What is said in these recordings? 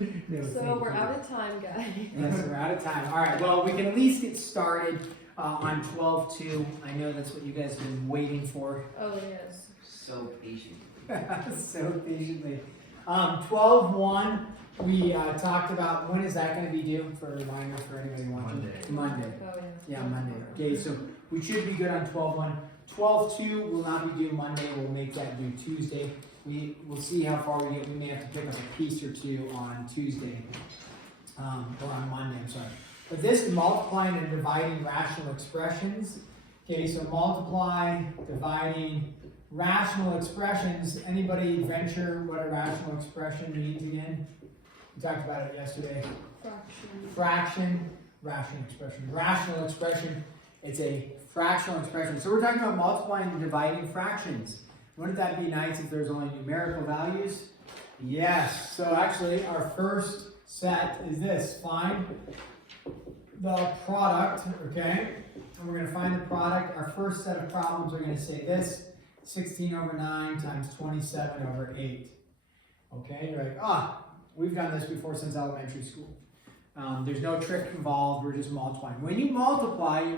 No, So we're out of time, guys. Yes, we're out of time. All right, well, we can at least get started on 12-2. I know that's what you guys have been waiting for. Oh, yes. So patient. So patiently. 12-1, we talked about, when is that going to be due, for a reminder for anybody watching? Monday. Oh, Yeah, Monday. Okay, so we should be good on 12-1. 12-2 will not be due Monday. We'll make that due Tuesday. We'll see how far we get. We may have to pick up a piece or two on Tuesday, or on Monday, I'm sorry. But this is multiplying and dividing rational expressions. Okay, so multiply, dividing rational expressions. Anybody venture what a rational expression means again? We talked about it yesterday. Fraction, rational expression. Rational expression, it's a fractional expression. So we're talking about multiplying and dividing fractions. Wouldn't that be nice if there's only numerical values? Yes. So actually, our first set is this. Find the product, okay? And we're going to find the product. Our first set of problems are going to say this. 16 over 9 times 27 over 8. Okay, you're like, we've done this before since elementary school. There's no trick involved, we're just multiplying. When you multiply when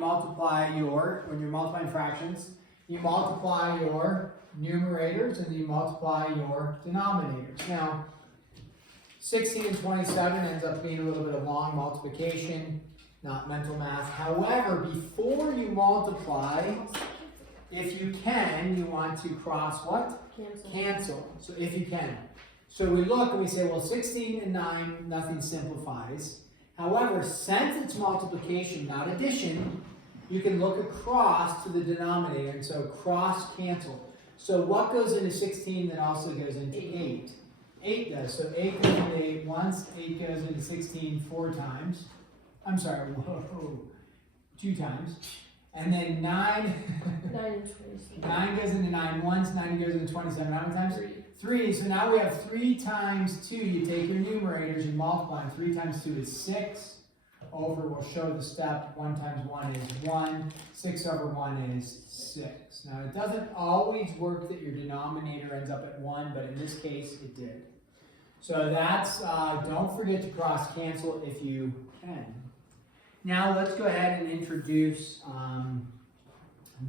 you're multiplying fractions, you multiply your numerators and you multiply your denominators. Now, 16 and 27 ends up being a little bit of long multiplication, not mental math. However, before you multiply, if you can, you want to cross what? Cancel. So if you can. So we look and we say, well, 16 and 9, nothing simplifies. However, since it's multiplication, not addition, you can look across to the denominator, and so cross cancel. So what goes into 16 that also goes into 8? 8 does. So 8 goes into 8 once, 8 goes into 16 4 times. I'm sorry, 2 times. And then 9, 9 and 27. 9 goes into 9 once, 9 goes into 27. How many times? 3. So now we have 3 times 2. You take your numerators, you multiply. 3 times 2 is 6. Over, we'll show the step. 1 times 1 is 1. 6 over 1 is 6. Now, it doesn't always work that your denominator ends up at 1, but in this case, it did. So that's, don't forget to cross cancel if you can. Now, let's go ahead and introduce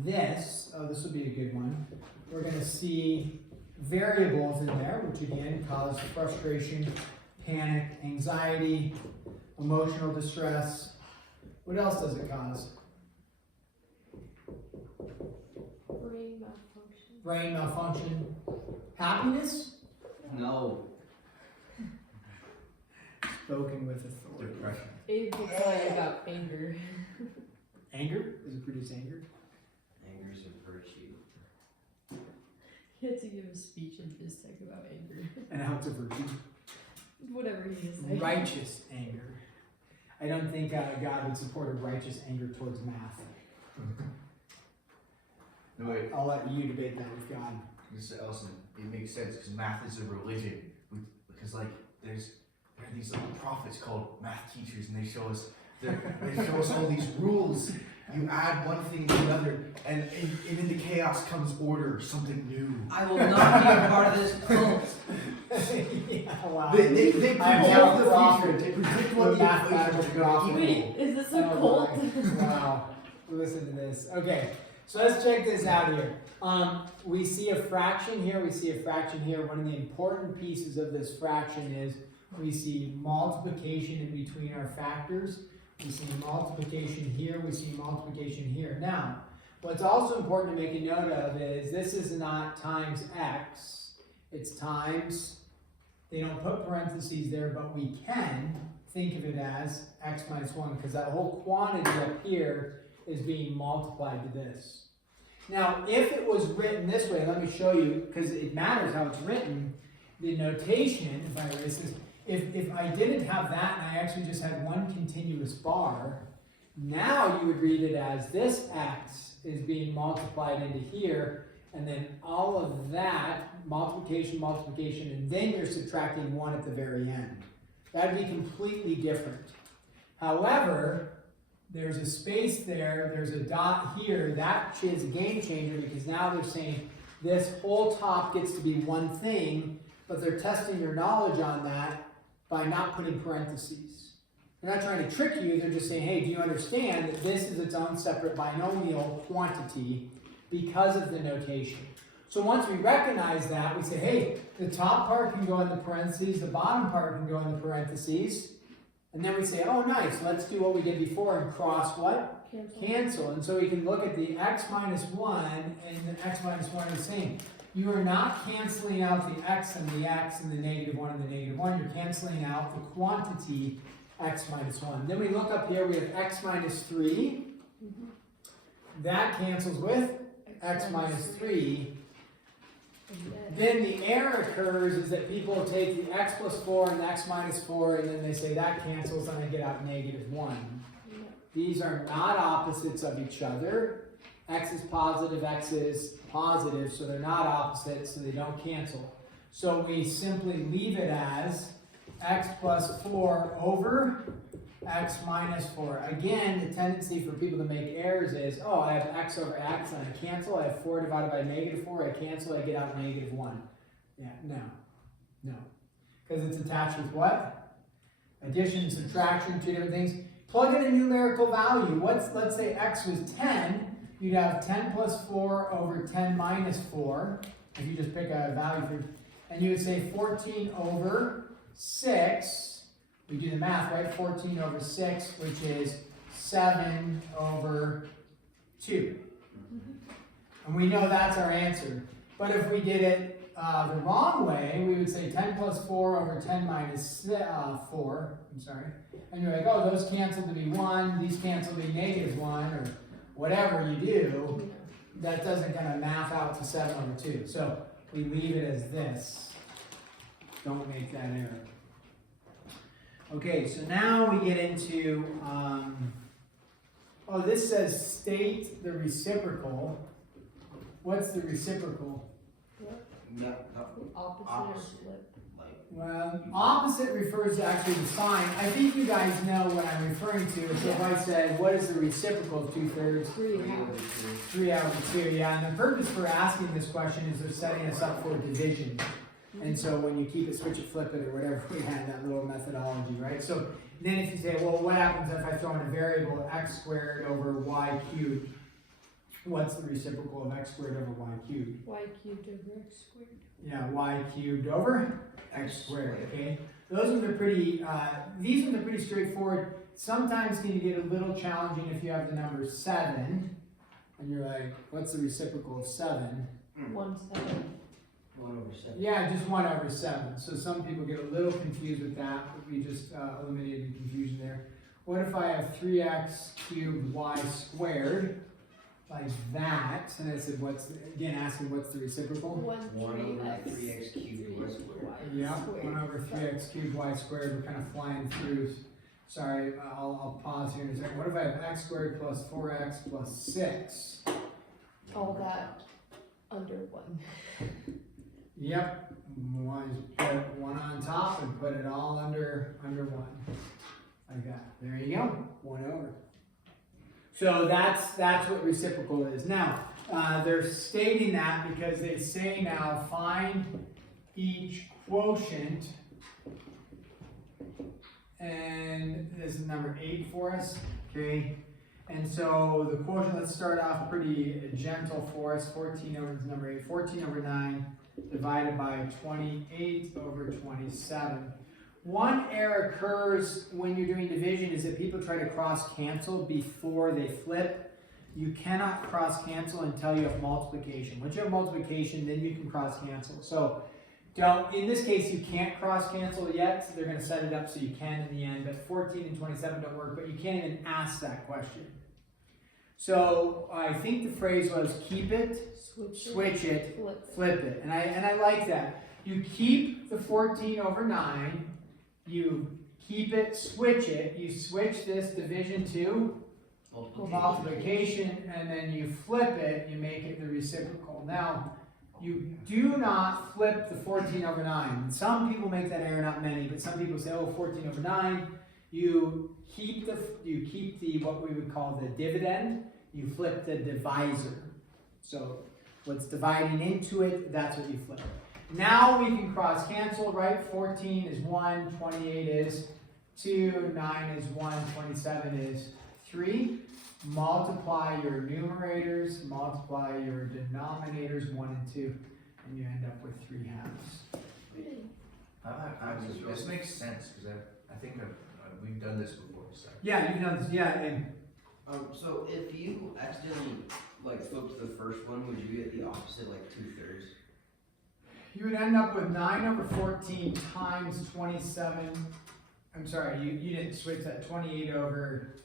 this. Oh, this will be a good one. We're going to see variables in there, which again cause frustration, panic, anxiety, emotional distress. What else does it cause? Brain malfunction. Brain malfunction. Happiness? No. Spoken with authority. Depression. Abe will tell you about anger. Anger? Does it produce anger? Anger is a virtue. He had to give a speech in BizTech about anger. And how it's a virtue. Whatever he is saying. Righteous anger. I don't think God would support a righteous anger towards math. No, wait. I'll let you debate that with God. This Elson, it makes sense because math is a religion. Because there are these little prophets called math teachers, and they show us all these rules. You add one thing to another, and in the chaos comes order, something new. I will not be a part of this cult. Yeah, wow. They predict now the prophet. future. They predict what the Mathematical equations are prophet. going to Wait, is this a Oh, cult? my. Wow. Listen to this. Okay, so let's check this out here. We see a fraction here, we see a fraction here. One of the important pieces of this fraction is we see multiplication in between our factors. We see multiplication here, we see multiplication here. Now, what's also important to make a note of is this is not times x, it's times, they don't put parentheses there, but we can think of it as x minus 1, because that whole quantity up here is being multiplied to this. Now, if it was written this way, let me show you, because it matters how it's written, the notation, if I erase this, if I didn't have that and I actually just had one continuous bar, now you would read it as this x is being multiplied into here, and then all of that, multiplication, multiplication, and then you're subtracting 1 at the very end. That would be completely different. However, there's a space there, there's a dot here, that is a game changer because now they're saying this whole top gets to be one thing, but they're testing your knowledge on that by not putting parentheses. They're not trying to trick you, they're just saying, hey, do you understand that this is its own separate binomial quantity because of the notation? So once we recognize that, we say, hey, the top part can go in the parentheses, the bottom part can go in the parentheses, and then we say, oh, nice, let's do what we did before and cross what? Cancel. And so we can look at the x minus 1 and the x minus 1 are the same. You are not canceling out the x and the negative 1 and the negative 1. You're canceling out the quantity x minus 1. Then we look up here, we have x minus 3. That cancels with x minus 3. Then the error occurs is that people take the x plus 4 and the x minus 4 and then they say that cancels and they get out negative 1. These are not opposites of each other. X is positive, so they're not opposites, so they don't cancel. So we simply leave it as x plus 4 over x minus 4. Again, the tendency for people to make errors is, oh, I have x over x and I cancel. I have 4 divided by negative 4. I cancel. I get out negative 1. Yeah, no. Because it's attached with what? Addition, subtraction, two different things. Plug in a numerical value. Let's say x was 10. You'd have 10 plus 4 over 10 minus 4. If you just pick a value for, and you would say 14 over 6. We do the math, right? 14 over 6, which is 7 over 2. And we know that's our answer. But if we did it the wrong way, we would say 10 plus 4 over 10 minus 4. I'm sorry. And you're like, oh, those cancel to be 1. These cancel to be negative 1, or whatever you do. That doesn't kind of math out to 7 over 2. So we leave it as this. Don't make that error. Okay, so now we get into, this says state the reciprocal. What's the reciprocal? No. Opposite or flip? Well, opposite refers to actually the sign. I think you guys know what I'm referring to. So if I said, what is the reciprocal of 2/3? 3 out of 2, yeah. And the purpose for asking this question is they're setting us up for division. And so when you keep it, switch it, flip it, or whatever, we had that little methodology, right? So then if you say, well, what happens if I throw in a variable x squared over y cubed? What's the reciprocal of x squared over y cubed? Y cubed over x squared. Yeah, y cubed over x squared, okay? Those ones are pretty, these ones are pretty straightforward. Sometimes can get a little challenging if you have the number 7, and you're like, what's the reciprocal of 7? 1 7. 1 over 7. Yeah, just 1 over 7. So some people get a little confused with that, but we just eliminated the confusion there. What if I have 3x cubed y squared, like that, and I said, again, asking what's the reciprocal? 1 over 3x cubed y squared. Yeah, 1 over 3x cubed y squared. We're kind of flying through. Sorry, I'll pause here in a second. What if I have x squared plus 4x plus 6? All that under 1. Yep, just put 1 on top and put it all under 1. Like that. There you go, 1 over. So that's what reciprocal is. Now, they're stating that because they say now find each quotient, and this is number 8 for us, okay? And so the quotient, let's start off pretty gentle for us. 14 over is number 8, 14 over 9 divided by 28 over 27. One error occurs when you're doing division is that people try to cross cancel before they flip. You cannot cross cancel until you have multiplication. Once you have multiplication, then you can cross cancel. So in this case, you can't cross cancel yet. So they're going to set it up so you can in the end, but 14 and 27 don't work, but you can't even ask that question. So I think the phrase was keep it, switch it, flip it. And I like that. You keep the 14 over 9, you keep it, switch it, you switch this division to multiplication, and then you flip it, you make it the reciprocal. Now, you do not flip the 14 over 9. Some people make that error, not many, but some people say, oh, 14 over 9, you keep the what we would call the dividend, you flip the divisor. So what's dividing into it, that's what you flip. Now we can cross cancel, right? 14 is 1, 28 is 2, 9 is 1, 27 is 3. Multiply your numerators, multiply your denominators, 1 and 2, and you end up with 3 halves. This makes sense because I think we've done this before. So. Yeah, you've done this, yeah, and So if you accidentally like flipped the first one, would you get the opposite, like 2/3? you would end up with 9 over 14 times 27. I'm sorry, you didn't switch that. 28 over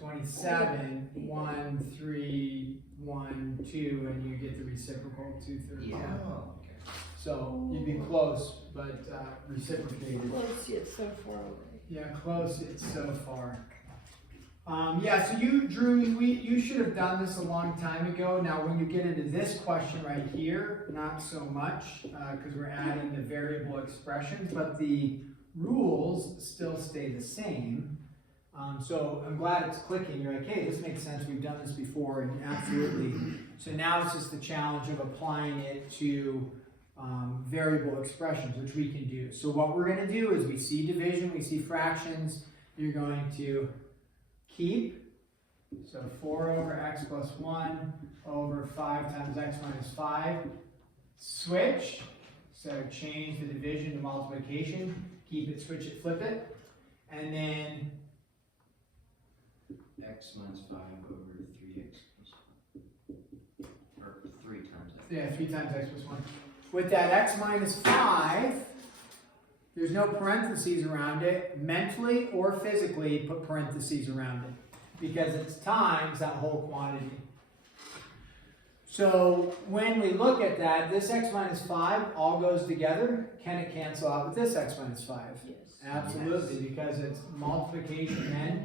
27, 1, 3, 1, 2, and you get the reciprocal 2/3. Yeah. Oh, okay. So you'd be close, but reciprocated. Close yet so far away. Yeah, close, it's so far. Yeah, so you should have done this a long time ago. Now, when you get into this question right here, not so much, because we're adding the variable expressions, but the rules still stay the same. So I'm glad it's clicking. You're like, hey, this makes sense. We've done this before, and absolutely. So now it's just the challenge of applying it to variable expressions, which we can do. So what we're going to do is we see division, we see fractions. You're going to keep, so 4 over x plus 1 over 5 times x minus 5. Switch, so change the division to multiplication. Keep it, switch it, flip it. And then X minus 5 over 3x plus 1. Or 3 times x. yeah, 3 times x plus 1. With that x minus 5, there's no parentheses around it. Mentally or physically, put parentheses around it because it's times that whole quantity. So when we look at that, this x minus 5 all goes together. Can it cancel out with this x minus 5? Yes. Absolutely, because it's multiplication and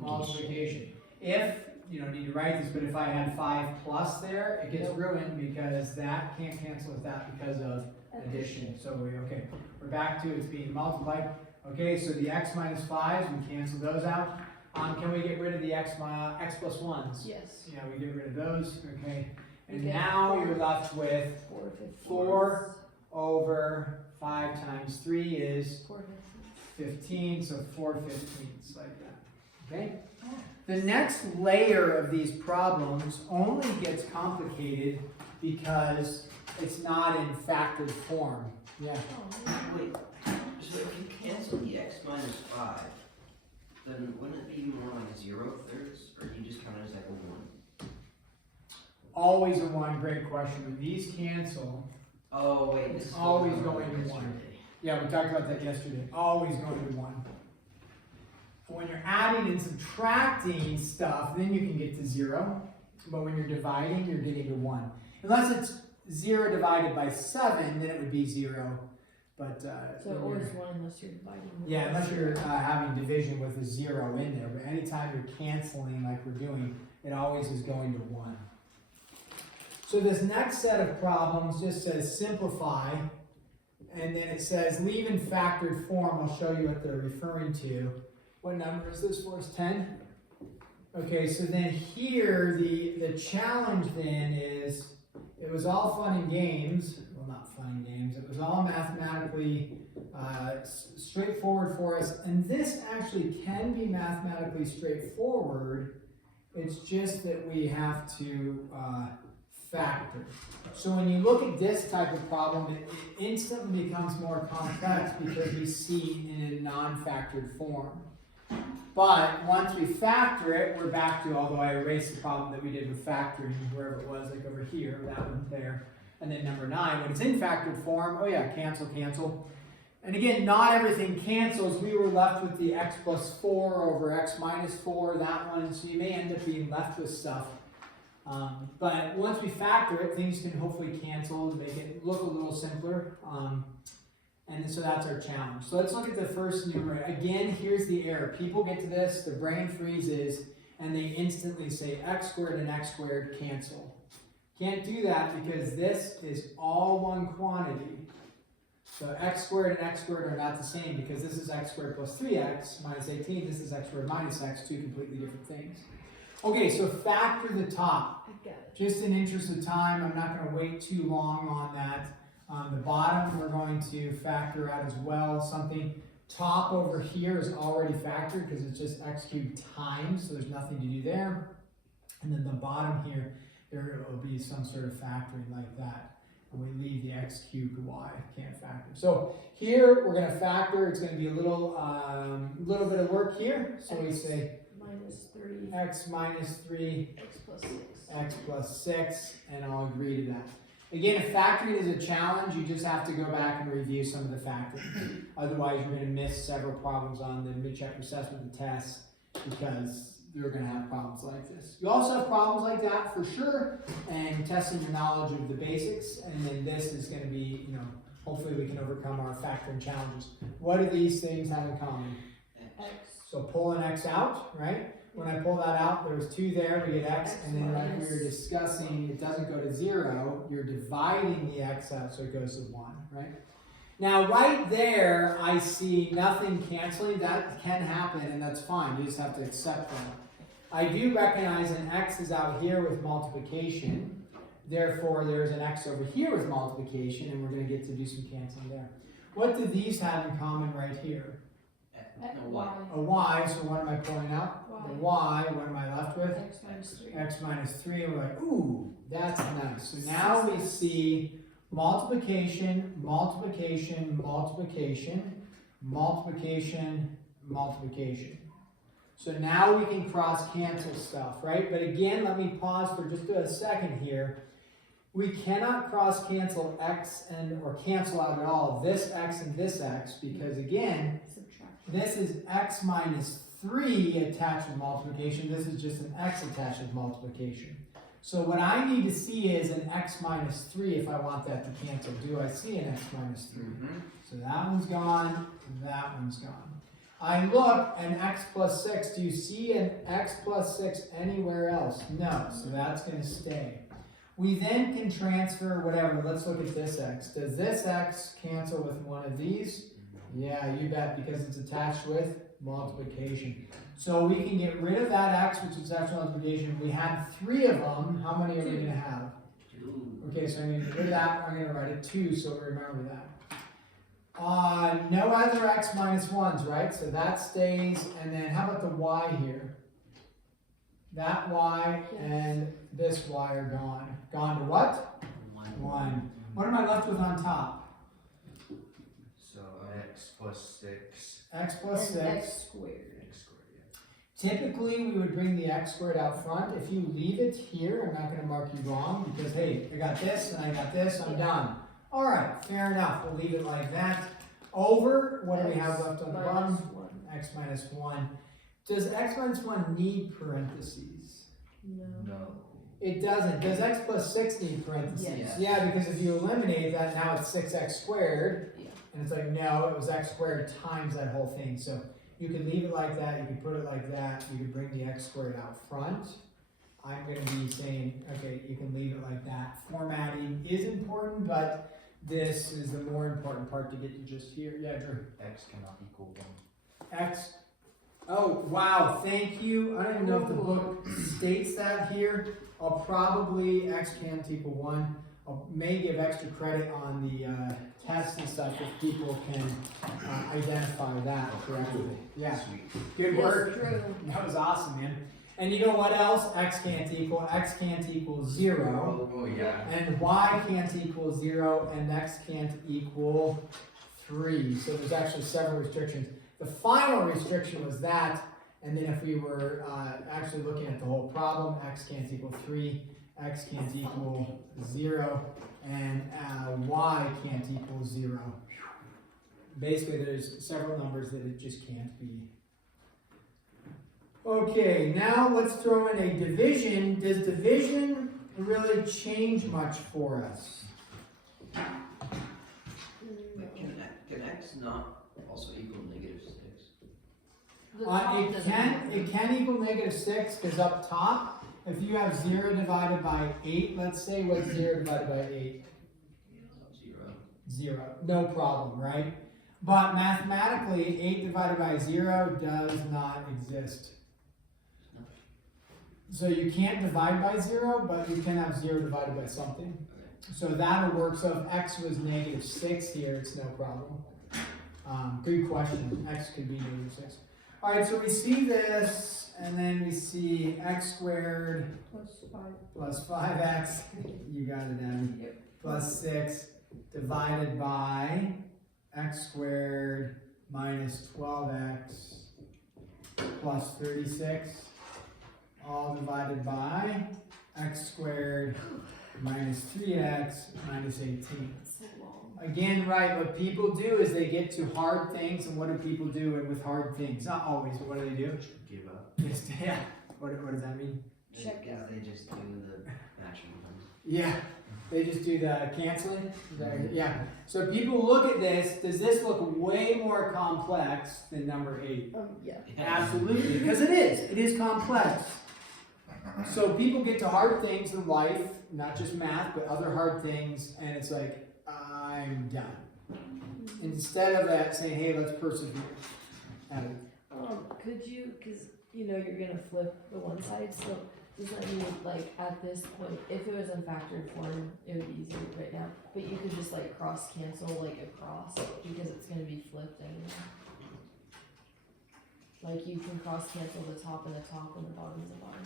multiplication. If, you don't need to write this, but if I had 5 plus there, it gets ruined because that can't cancel with that because of addition. So we're back to it's being multiplied. Okay, so the x minus 5s, we cancel those out. Can we get rid of the x plus 1s? Yes. Yeah, we get rid of those, okay. And Okay. now you're left with 4 4 over 5 times 3 is 4 15, so 4 15ths, like that, okay? The next layer of these problems only gets complicated because it's not in factored form. Yeah. Wait, so if you cancel the x minus 5, then wouldn't it be more like 0/3? Or do you just count it as like a 1? Always a 1, great question. When these cancel, Oh, wait, It's this is always what we going to learned 1. yesterday. yeah, we talked about that yesterday, always going to 1. When you're adding and subtracting stuff, then you can get to 0. But when you're dividing, you're getting to 1. Unless it's 0 divided by 7, then it would be 0. But So when always you're- 1 unless you're dividing. yeah, unless you're having division with a 0 in there. But anytime you're canceling like we're doing, it always is going to 1. So this next set of problems just says simplify, and then it says leave in factored form. I'll show you what they're referring to. What number is this for us? 10? Okay, so then here, the challenge then is, it was all fun and games. Well, not fun and games. It was all mathematically straightforward for us. And this actually can be mathematically straightforward. It's just that we have to factor. So when you look at this type of problem, it instantly becomes more complex because we see it in a non-factored form. But once we factor it, we're back to, although I erased the problem that we did with factoring, wherever it was, like over here, that one there. And then number 9, when it's in factored form, oh yeah, cancel, cancel. And again, not everything cancels. We were left with the x plus 4 over x minus 4, that one. So you may end up being left with stuff. But once we factor it, things can hopefully cancel to make it look a little simpler. And so that's our challenge. So let's look at the first numerator. Again, here's the error. People get to this, their brain freezes, and they instantly say x squared and x squared cancel. Can't do that because this is all one quantity. So x squared and x squared are not the same because this is x squared plus 3x minus 18. This is x squared minus x, two completely different things. Okay, so factor the top. I got it. Just in interest of time, I'm not going to wait too long on that. On the bottom, we're going to factor out as well something. Top over here is already factored because it's just x cubed times, so there's nothing to do there. And then the bottom here, there will be some sort of factoring like that. And we leave the x cubed y, can't factor. So here, we're gonna factor, it's gonna be a little bit of work here. So we say minus 3, x minus 3, x plus 6. x plus 6, and I'll agree to that. Again, if factoring is a challenge, you just have to go back and review some of the factoring. Otherwise, you're going to miss several problems on the mid-chapter assessment, the tests, because you're going to have problems like this. You also have problems like that for sure, and testing your knowledge of the basics, and then this is going to be, hopefully we can overcome our factoring challenges. What do these things have in common? X. So pull an x out, right? When I pull that out, there was 2 there, we get x, and then like we were discussing, it doesn't go to 0, you're dividing the x out, so it goes to 1, right? Now, right there, I see nothing canceling. That can happen, and that's fine. You just have to accept that. I do recognize an x is out here with multiplication. Therefore, there's an x over here with multiplication, and we're going to get to do some canceling there. What do these have in common right here? No, y. A y, so what am I pulling out? The y, what am I left with? X minus 3. X minus 3, and we're like, ooh, that's nice. So now we see multiplication, multiplication, multiplication, multiplication, multiplication. So now we can cross cancel stuff, right? But again, let me pause for just a second here. We cannot cross cancel x or cancel out at all this x and this x, because again, this is x minus 3 attached with multiplication. This is just an x attached with multiplication. So what I need to see is an x minus 3 if I want that to cancel. Do I see an x minus 3? So that one's gone, that one's gone. I look, an x plus 6. Do you see an x plus 6 anywhere else? No, so that's going to stay. We then can transfer whatever. Let's look at this x. Does this x cancel with one of these? Yeah, you bet, because it's attached with multiplication. So we can get rid of that x, which is attached with multiplication. We had 3 of them. How many are we going to have? 2. Okay, so I'm going to get rid of that. I'm going to write a 2, so we remember that. No other x minus 1s, right? So that stays. And then how about the y here? That y and this y are gone. Gone to what? 1. What am I left with on top? So x plus 6. X plus 6. X squared. X squared, yeah. Typically, we would bring the x squared out front. If you leave it here, I'm not going to mark you wrong because, hey, I got this and I got this, I'm done. All right, fair enough. We'll leave it like that. Over, what do we have left on the bottom? 1. X minus 1. Does x minus 1 need parentheses? No. It doesn't. Does x plus 6 need parentheses? Yes. Yeah, because if you eliminate that, now it's 6x squared. Yeah. And it's like, no, it was x squared times that whole thing. So you could leave it like that, you could put it like that, you could bring the x squared out front. I'm going to be saying, okay, you can leave it like that. Formatting is important, but this is the more important part to get to just here. Yeah, Drew. X cannot equal 1. X. Oh, wow, thank you. I don't even know if the book states that here. I'll probably, x can't equal 1. I may give extra credit on the tests and stuff if people can identify that correctly. Yeah, Sweet. good work. Yes, true. That was awesome, man. And you know what else? X can't equal 0. Oh, yeah. And y can't equal 0, and x can't equal 3. So there's actually several restrictions. The final restriction was that, and then if we were actually looking at the whole problem, x can't equal 3, x can't equal 0, and y can't equal 0. Basically, there's several numbers that it just can't be. Okay, now let's throw in a division. Does division really change much for us? But can x not also equal -6? The top It doesn't can matter. equal -6 because up top, if you have 0 divided by 8, let's say, what's 0 divided by 8? 0. 0. No problem, right? But mathematically, 8 divided by 0 does not exist. So you can't divide by 0, but you can have 0 divided by something. So that'll work. So if x was -6 here, it's no problem. Good question. X could be -6. All right, so we see this, and then we see x squared plus 5x. You got it, Abby. Yep. Plus 6 divided by x squared minus 12x plus 36, all divided by x squared minus 3x minus 18. So long. Again, right, what people do is they get to hard things, and what do people do with hard things? Not always, but what do they do? Give up. Just, yeah. What does that mean? Check out. They just do the matching ones. Yeah, they just do the canceling. Yeah. So people look at this. Does this look way more complex than number 8? Yeah. Absolutely, because it is. It is complex. So people get to hard things in life, not just math, but other hard things, and it's like, I'm done. Instead of that, saying, hey, let's persevere. Could you, because you know you're gonna flip the one side, so does that mean like at this point, if it was in factored form, it would be easier right now, but you could just like cross cancel like across because it's gonna be flipped anyway. Like you can cross cancel the top and the top and the bottom and the bottom.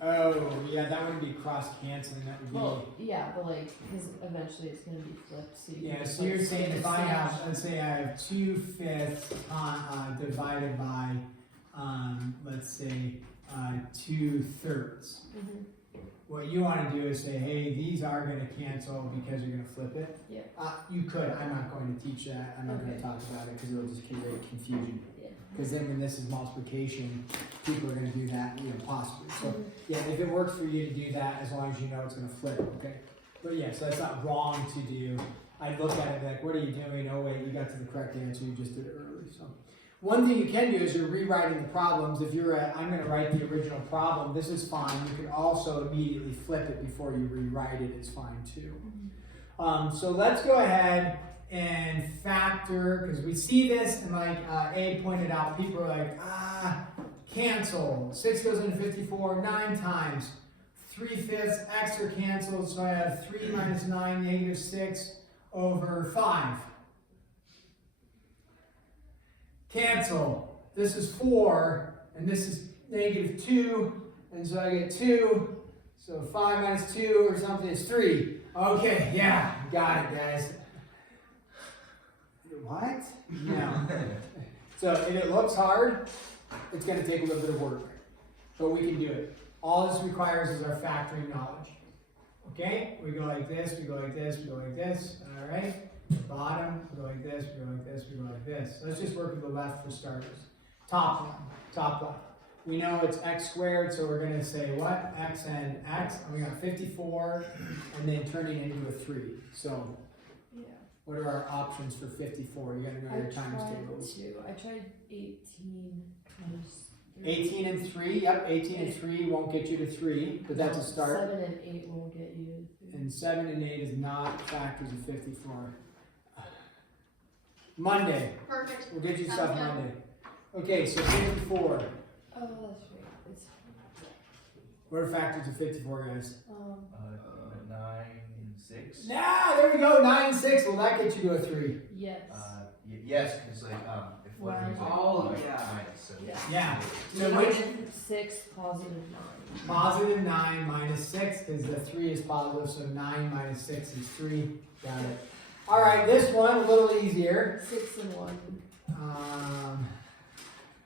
Oh, yeah, that wouldn't be cross canceling. That would be. Well, yeah, but like, because eventually it's gonna be flipped, so you Yeah, can just, so you're like, saying if I snatch. have, let's say I have 2/5 divided by, let's say, 2/3. Mhm. What you want to do is say, hey, these are going to cancel because you're going to flip it. Yeah. You could. I'm not going to teach that. I'm not going Okay. to talk about it because it'll just create confusion. Yeah. Because then when this is multiplication, people are going to do that, possibly. So Mhm. yeah, if it works for you to do that, as long as you know it's going to flip, okay? But yeah, so that's not wrong to do. I'd look at it like, what are you doing? Oh wait, you got to the correct answer, you just did it early. So one thing you can do is you're rewriting the problems. If you're at, I'm going to write the original problem, this is fine. You can also immediately flip it before you rewrite it, it's fine too. So let's go ahead and factor, because we see this, and like Abe pointed out, people are like, cancel. 6 goes into 54 9 times. 3/5 x are canceled, so I have 3 minus 9, -6 over 5. Cancel. This is 4, and this is -2, and so I get 2. So 5 minus 2 or something is 3. Okay, yeah, got it, guys. What? No. So if it looks hard, it's going to take a little bit of work, but we can do it. All this requires is our factoring knowledge. Okay? We go like this, we go like this, we go like this. All right? The bottom, we go like this, we go like this, we go like this. Let's just work with the left for starters. Top one, top left. We know it's x squared, so we're going to say what? X and x. And we got 54, and then turning it into a 3. So Yeah. what are our options for 54? You got to know your times tables. I tried 18 times 3. 18 and 3, yep, 18 and 3 won't get you to 3, but that's a start. 7 and 8 won't get you to 3. And 7 and 8 is not factors of 54. Monday, Perfect. we'll get you Sounds stuff good. Monday. Okay, so 54. Oh, that's right. It's, What are factors of 54, guys? 9 and 6. Nah, there we go, 9 and 6. Will that get you to a 3? yes. Yes, because like if one Right. is like Oh, like yeah. minus, so Yeah. Yeah. So Nine which? and 6, positive 9. Positive 9 minus 6, because the 3 is positive, so 9 minus 6 is 3. Got it. All right, this one, a little easier. 6 and 1.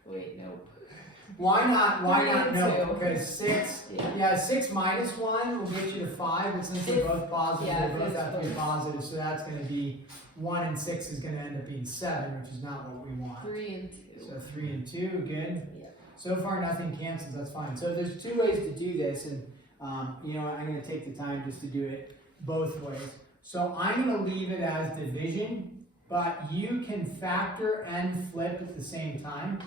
Wait, nope. Why not? 3 No, and 2. because 6. Yeah. Yeah, 6 minus 1 will get you to 5, but since they're both positive, Yeah, they both it's have to be both. positive, so that's going to be 1 and 6 is going to end up being 7, which is not what we want. 3 and 2. So 3 and 2, good. Yeah. So far, nothing cancels, that's fine. So there's 2 ways to do this, and you know what, I'm going to take the time just to do it both ways. So I'm going to leave it as division, but you can factor and flip at the same time.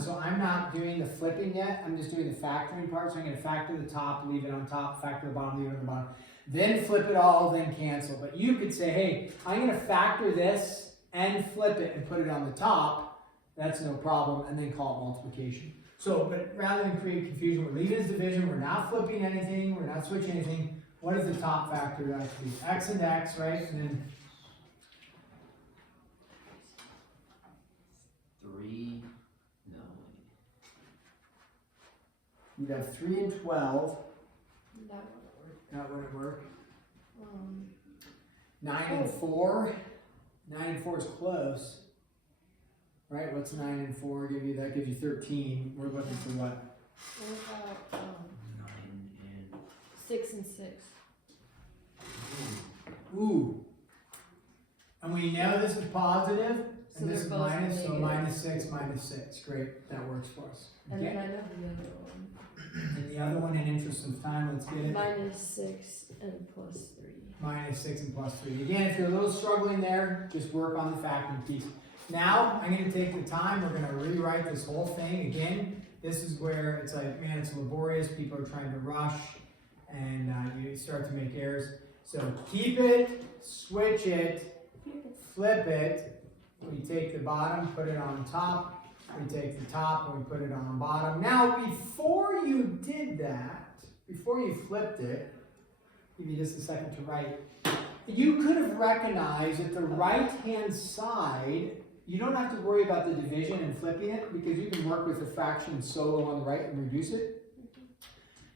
So I'm not doing the flipping yet, I'm just doing the factoring part. So I'm going to factor the top, leave it on top, factor the bottom, leave it on the bottom. Then flip it all, then cancel. But you could say, hey, I'm going to factor this and flip it and put it on the top. That's no problem, and then call it multiplication. So, but rather than create confusion, we're leaving it as division, we're not flipping anything, we're not switching anything. What is the top factor that to be? X and X, right? And then 3, no. you'd have 3 and 12. That wouldn't work. That wouldn't work. 9 Oh. and 4. 9 and 4 is close. Right? What's 9 and 4 give you? That gives you 13. We're looking for what? What about 9 and 6 and 6? Ooh. And we know this is positive, So and this they're is both minus, so negative. minus 6. Great, that works for us. And Okay? then I know the other one. And the other one, in interest of time, let's get it. Minus 6 and plus 3. Minus 6 and plus 3. Again, if you're a little struggling there, just work on the factoring piece. Now, I'm going to take the time, we're going to rewrite this whole thing. Again, this is where it's like, man, it's laborious, people are trying to rush, and you start to make errors. So keep it, switch it, flip it. We take the bottom, put it on top. We take the top and we put it on the bottom. Now, before you did that, before you flipped it, give you just a second to write, you could have recognized that the right-hand side, you don't have to worry about the division and flipping it because you can work with the fraction solo on the right and reduce it.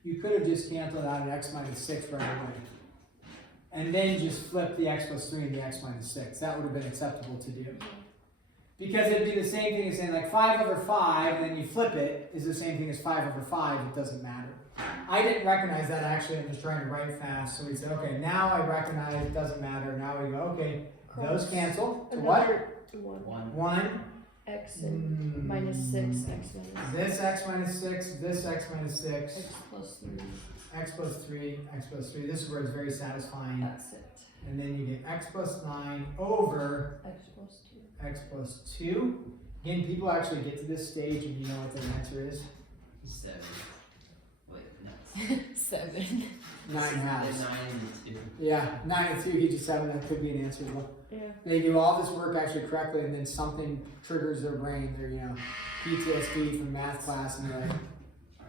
You could have just canceled out an x minus 6 right away. And then just flip the x plus 3 and the x minus 6. That would have been acceptable to do. Because it'd be the same thing as saying like 5 over 5, and then you flip it, is the same thing as 5 over 5, it doesn't matter. I didn't recognize that actually, I'm just trying to write fast, so we said, okay, now I recognize it doesn't matter, now we go, okay, those cancel, to what? Another 1. 1. X and minus 6, x minus This x minus 6, this x minus 6, x plus 3. x plus 3, x plus 3, this is where it's very satisfying. That's it. And then you get x plus 9 over X plus 2. x plus 2. Again, people actually get to this stage and you know what their answer is? 7. Wait, no. 7. 9 halves. 9 and 2. Yeah, 9 and 2 gives you 7, that could be an answer as well. Yeah. They do all this work actually correctly and then something triggers their brain, their, PTSD from math class and they're like,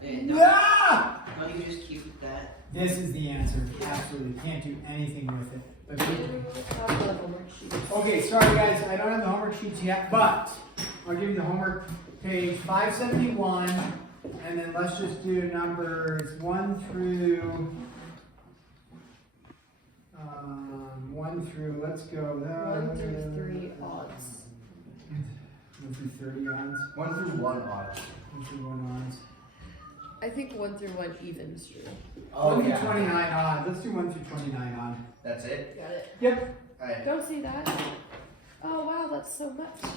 Hey, ah! don't you just keep that? This is the answer, absolutely, can't do anything with it. But Have the homework sheet. okay, sorry guys, I don't have the homework sheets yet, but I'll give you the homework page 571, and then let's just do numbers 1 through, let's go. 1 through 3 odds. 1 through 30 odds. 1 through 1 odd. 1 through 1 odds. I think 1 through 1 evens true. 1 through 29 odd. Let's do 1 through 29 odd. That's it? Got it. Yep. Alright. Don't see that. Oh wow, that's so much.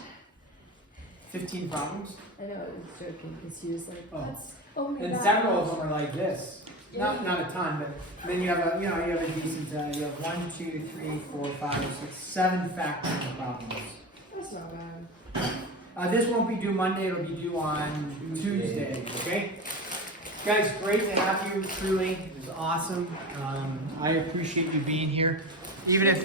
15 problems. I know, I was joking because he was like, Oh. that's only And that several of much. them are like this. Not a ton, but then you have a you have a decent you have 1, 2, 3, 4, 5, 6, 7 factoring problems. That's not bad. This won't be due Monday, it'll be due on Tuesday, okay? Guys, great to have you, truly, it was awesome. I appreciate you being here. Even if